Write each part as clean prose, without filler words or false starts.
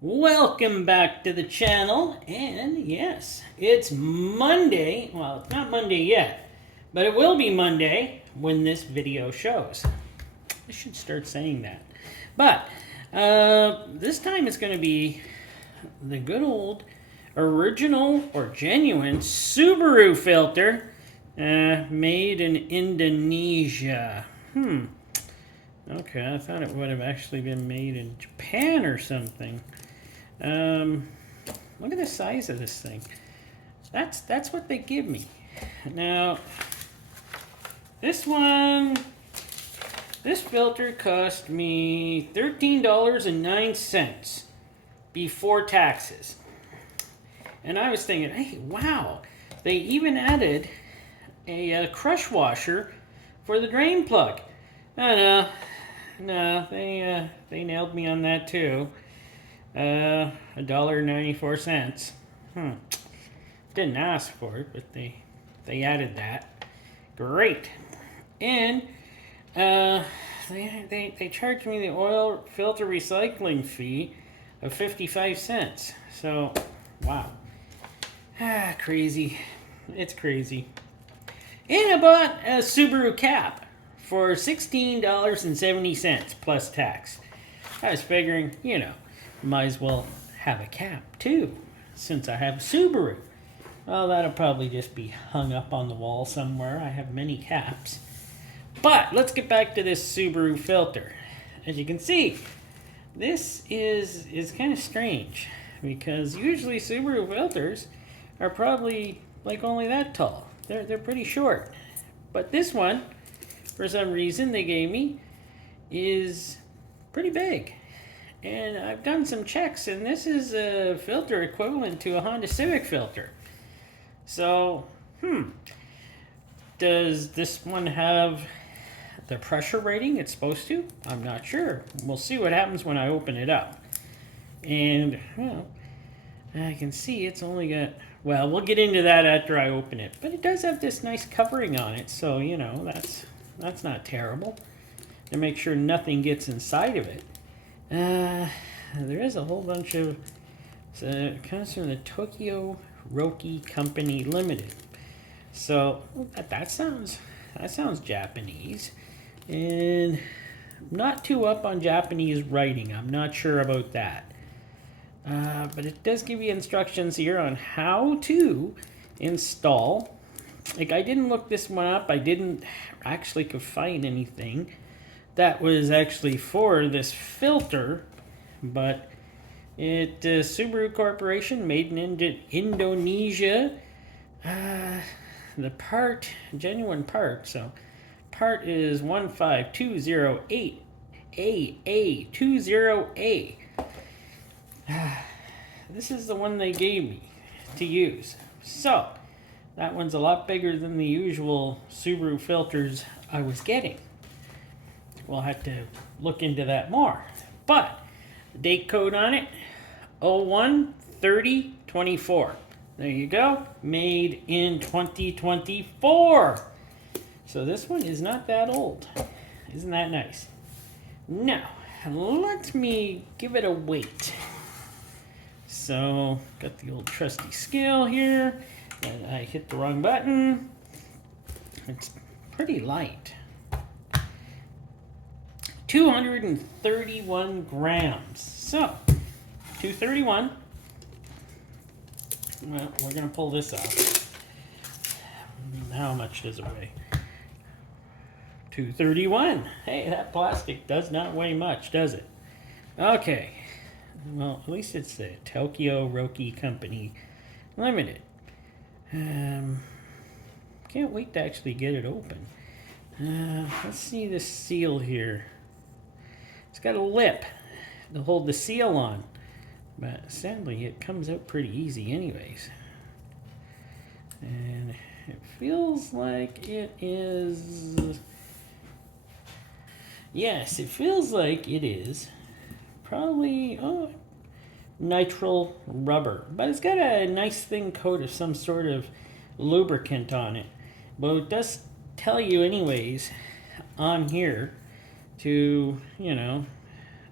Welcome back to the channel, and yes, it's Monday. Well, it's not Monday yet, but it will be Monday when this video shows. I should start saying that. But this time it's going to be the good old original or genuine Subaru filter made in Indonesia. Okay, I thought it would have actually been made in Japan or something. Look at the size of this thing. That's what they give me. Now, this filter cost me $13.09 before taxes. And I was thinking, hey, wow, they even added a crush washer for the drain plug. No, they nailed me on that too. $1.94. Didn't ask for it, but they added that. Great. And they charged me the oil filter recycling fee of 55 cents. So, wow. Crazy. It's crazy. And I bought a Subaru cap for $16.70 plus tax. I was figuring, might as well have a cap too, since I have a Subaru. Well, that'll probably just be hung up on the wall somewhere. I have many caps. But let's get back to this Subaru filter. As you can see, this is kind of strange, because usually Subaru filters are probably like only that tall. They're pretty short. But this one, for some reason they gave me, is pretty big. And I've done some checks, and this is a filter equivalent to a Honda Civic filter. So, does this one have the pressure rating it's supposed to? I'm not sure. We'll see what happens when I open it up. And, well, I can see it's only got... Well, we'll get into that after I open it. But it does have this nice covering on it, so, that's not terrible. To make sure nothing gets inside of it. There is a whole bunch of... it comes from the Tokyo Roki Company Limited. So, that sounds Japanese. And not too up on Japanese writing. I'm not sure about that. But it does give you instructions here on how to install. Like, I didn't look this one up. I didn't actually could find anything that was actually for this filter, but it Subaru Corporation, made in Indonesia. The part, genuine part. So, part is 15208AA20A. This is the one they gave me to use. So, that one's a lot bigger than the usual Subaru filters I was getting. We'll have to look into that more. But the date code on it, 01/30/24. There you go. Made in 2024. So this one is not that old. Isn't that nice? Now, let me give it a weight. So, got the old trusty scale here. And I hit the wrong button. It's pretty light. 231 grams. So, 231. Well, we're going to pull this off. How much does it weigh? 231. Hey, that plastic does not weigh much, does it? Okay. Well, at least it's the Tokyo Roki Company Limited. Can't wait to actually get it open. Let's see the seal here. It's got a lip to hold the seal on, but sadly it comes out pretty easy anyways. And it feels like it is... Yes, it feels like it is probably nitrile rubber, but it's got a nice thin coat of some sort of lubricant on it. But it does tell you anyways on here to,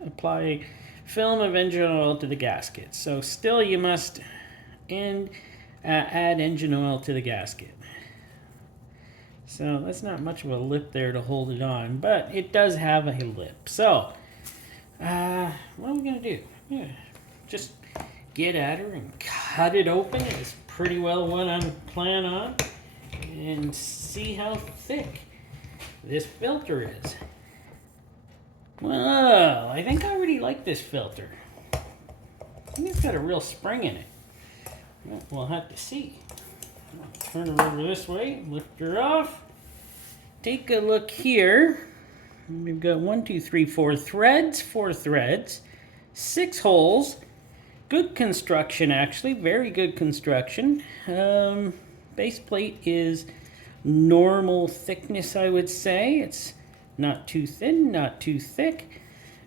apply film of engine oil to the gasket. So still you must add engine oil to the gasket. So that's not much of a lip there to hold it on, but it does have a lip. So what are we going to do? Yeah, just get at her and cut it open. It's pretty well what I'm planning on. And see how thick this filter is. Well, I think I already like this filter. I think it's got a real spring in it. Well, we'll have to see. Turn her over this way, lift her off. Take a look here. We've got 1, 2, 3, 4 threads, 4 threads, 6 holes. Good construction, actually, very good construction. Base plate is normal thickness, I would say. It's not too thin, not too thick.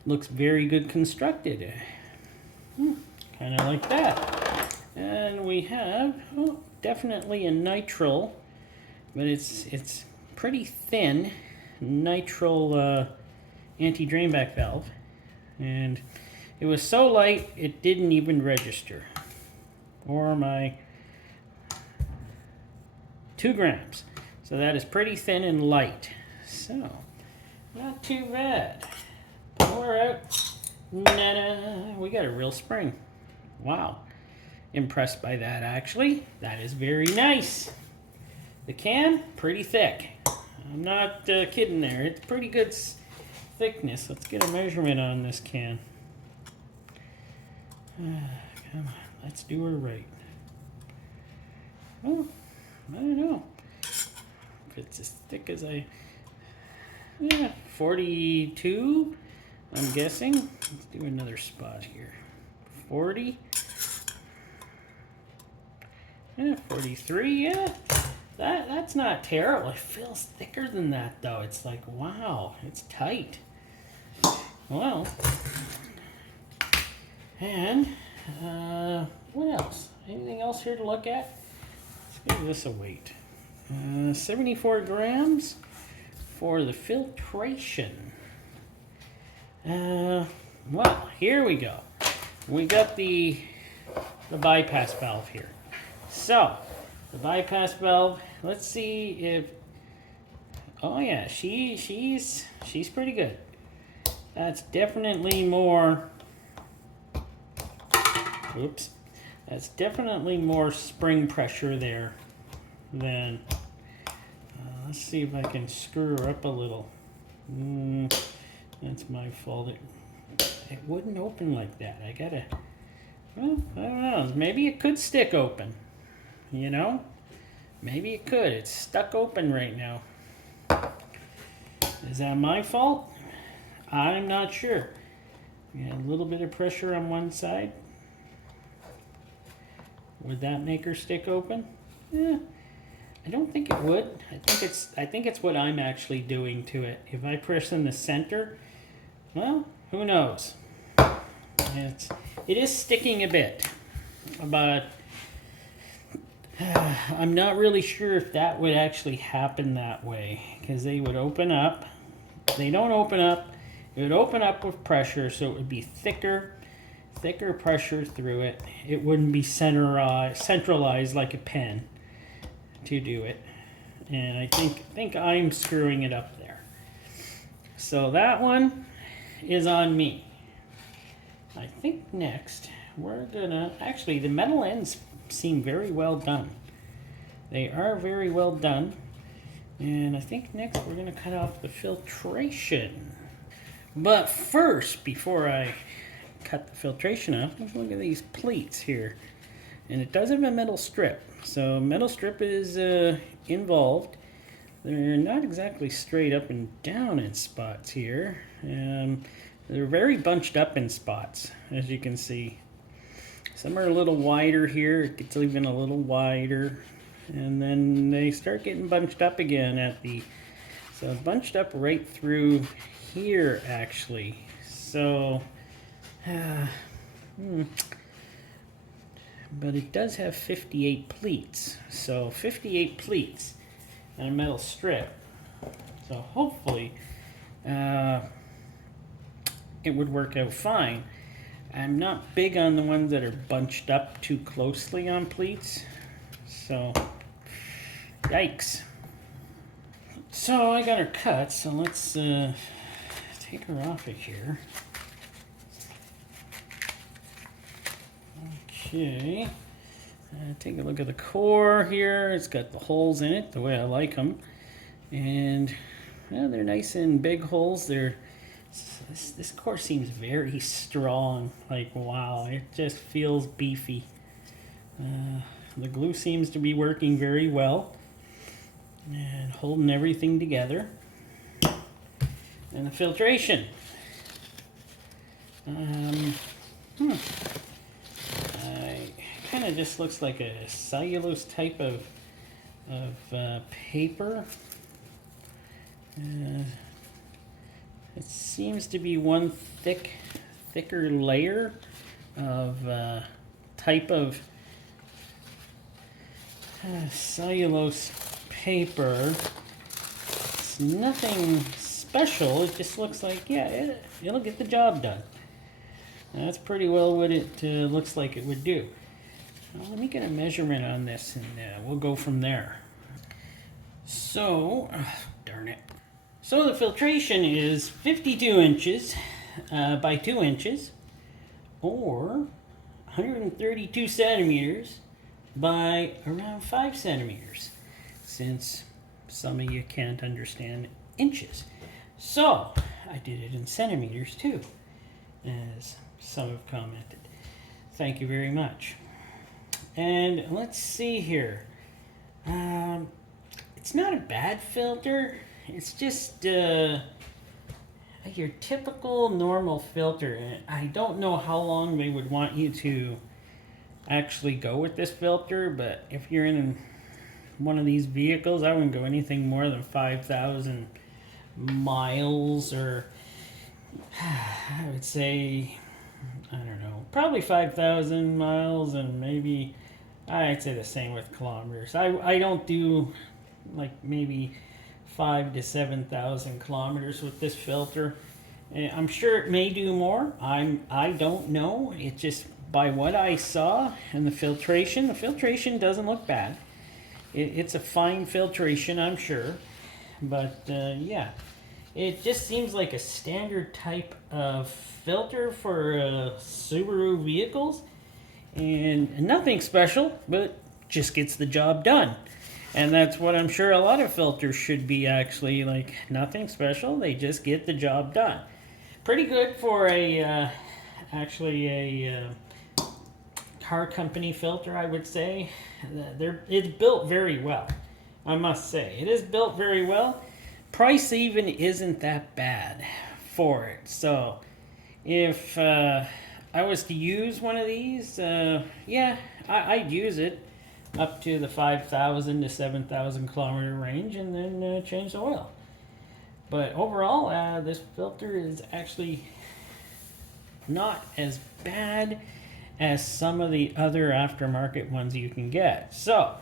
Looks very good constructed. Kind of like that. And we have definitely a nitrile, but it's pretty thin nitrile anti-drain back valve, and it was so light it didn't even register, or my 2 grams. So that is pretty thin and light. So not too bad. Pour out. Nada. We got a real spring. Wow. Impressed by that, actually. That is very nice. The can, pretty thick. I'm not kidding there. It's pretty good thickness. Let's get a measurement on this can. Come on, let's do her right. Oh, I don't know if it's as thick as yeah, 42, I'm guessing. Let's do another spot here. 40. Yeah, 43, yeah. That's not terrible. It feels thicker than that, though. It's like, wow, it's tight. Well, and what else? Anything else here to look at? Let's give this a weight. 74 grams for the filtration. Well, here we go. We got the bypass valve here. So, the bypass valve, let's see if, oh yeah, she's pretty good. That's definitely more, oops, that's definitely more spring pressure there than, let's see if I can screw her up a little. That's my fault. It wouldn't open like that. I gotta, well, I don't know, maybe it could stick open. You know, maybe it could. It's stuck open right now. Is that my fault? I'm not sure. We had a little bit of pressure on one side. Would that make her stick open? Yeah, I don't think it would. I think it's what I'm actually doing to it. If I press in the center, well, who knows? It is sticking a bit, but I'm not really sure if that would actually happen that way, because they would open up. They don't open up. It would open up with pressure, so it would be thicker pressure through it. It wouldn't be centralized like a pen to do it. And I think I'm screwing it up there. So that one is on me. I think next we're gonna, actually the metal ends seem very well done. They are very well done. And I think next we're gonna cut off the filtration. But first, before I cut the filtration off, let's look at these pleats here. And it does have a metal strip. So metal strip is involved. They're not exactly straight up and down in spots here. They're very bunched up in spots, as you can see. Some are a little wider here. It gets even a little wider. And then they start getting bunched up again at the, so bunched up right through here actually. So, but it does have 58 pleats. So 58 pleats on a metal strip. So hopefully it would work out fine. I'm not big on the ones that are bunched up too closely on pleats. So, yikes. So I got her cut, so let's take her off of here. Okay. Take a look at the core here. It's got the holes in it the way I like them. And well, they're nice and big holes. This core seems very strong. Like, wow, it just feels beefy. The glue seems to be working very well and holding everything together. And the filtration. Kind of just looks like a cellulose type of paper. It seems to be one thicker layer of type of cellulose paper. It's nothing special. It just looks like, yeah, it'll get the job done. That's pretty well what it looks like it would do. Well, let me get a measurement on this and we'll go from there. So, darn it. So the filtration is 52 inches by 2 inches, or 132 centimeters by around 5 centimeters, since some of you can't understand inches. So I did it in centimeters too, as some have commented. Thank you very much. And let's see here. It's not a bad filter. It's just your typical normal filter. I don't know how long they would want you to actually go with this filter, but if you're in one of these vehicles, I wouldn't go anything more than 5,000 miles, or I would say, I don't know, probably 5,000 miles, and maybe I'd say the same with kilometers. I don't do like maybe 5,000 to 7,000 kilometers with this filter. I'm sure it may do more. I don't know. It just, by what I saw and the filtration doesn't look bad. It's a fine filtration, I'm sure. But yeah, it just seems like a standard type of filter for Subaru vehicles. And nothing special, but just gets the job done. And that's what I'm sure a lot of filters should be, actually. Like, nothing special, they just get the job done. Pretty good for a car company filter, I would say. It's built very well, I must say. It is built very well. Price even isn't that bad for it. So if I was to use one of these, yeah, I'd use it up to the 5,000 to 7,000 kilometer range, and then change the oil. But overall, this filter is actually not as bad as some of the other aftermarket ones you can get. So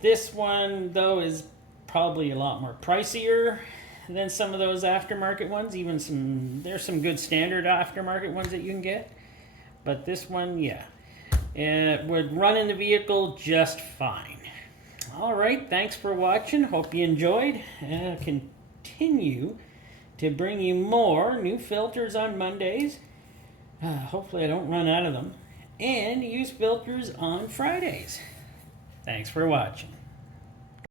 this one, though, is probably a lot more pricier than some of those aftermarket ones. There's some good standard aftermarket ones that you can get, but this one, yeah, it would run in the vehicle just fine. All right, thanks for watching. Hope you enjoyed. Continue to bring you more new filters on Mondays. Hopefully I don't run out of them. And use filters on Fridays. Thanks for watching.